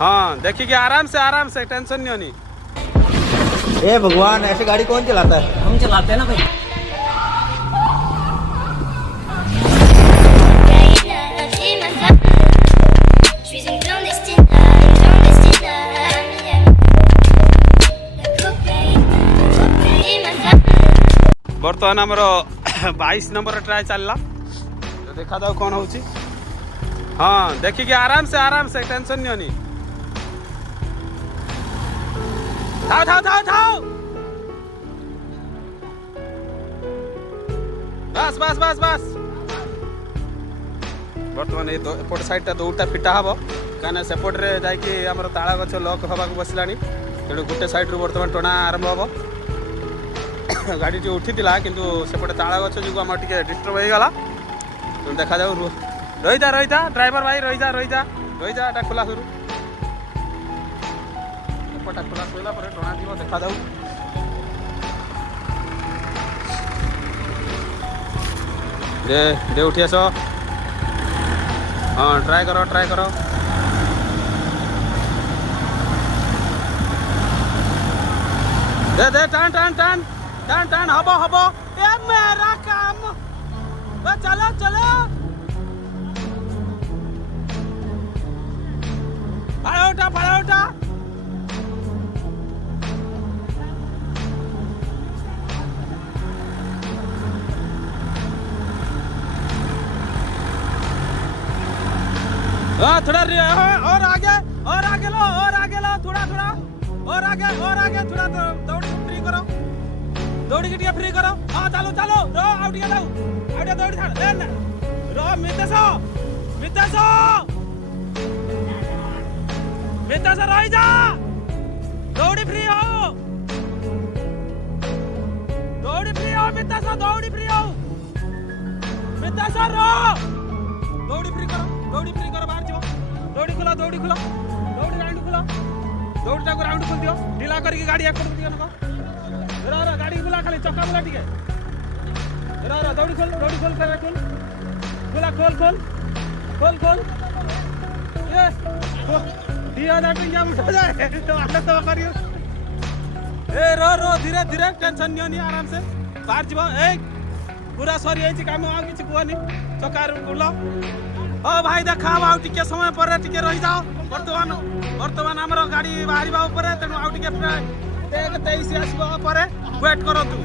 हाँ देखिए आराम से टेंशन नहीं होनी। ए भगवान, ऐसे गाड़ी कौन चलाता है? हम चलाते हैं ना भाई। बर्तमान आमर 22 नंबर ट्राए चलला तो देखा दाओ कौन होची। हाँ देखिए आराम से टेंशन नहीं होनी। थाओ थाओ थाओ थाओ बस बस बस बस। बर्तमान एपट साइड टा दौड़टा फिटा हम कहीं सेपटे जाकि आम ताला गछ लक हवा बसला तेणु गोटे साइड रू बर्तमान टणा आरंभ हम। गाड़ी जो उठी किंतु सेपटे ताला गछ जो आम टे डिस्टर्ब हो गला तुम देखा जाऊ। रही था ड्राइवर भाई रही जा खोला शुरू एपटा खोला सोला टणा जीव देखा जाऊ। दे उठी आस। हाँ ट्राए करो दे टान हबो ए मेरा काम। चलो फाड़ा उठा हाँ थोड़ा और आगे लो थोड़ा और आगे थोड़ा दौड़ी के फ्री करो। हाँ चलो रो आउटिया दौड़ी छाड़ रो मितेश रही जा। दौड़ी फ्री हो मितेश रो दौड़ी फ्री करो बाहर जीव। दौड़ी खोलो दौड़ी राउंड खोलो दौड़ी राउंड खोल दियो ढीला करके गाड़ी एक दियो ना गाड़ी खुला खाली चक्का बुला टिके दौड़ी खोल खोल ये 2000 टंकिया उठा जाए तो आले तो करियो। ए रो धीरे टेंशन नहीं होनी आराम से बाहर जीव। ए पूरा सरी है काम आ किछि कोनी चक्का बुला। ओ भाई देखा आउ टिके समय पर टिके रही जाओ। वर्तमान आमर गाड़ी बाहरिबा ऊपर तेणु आउ टिके 23 आसबा पर वेट करतु।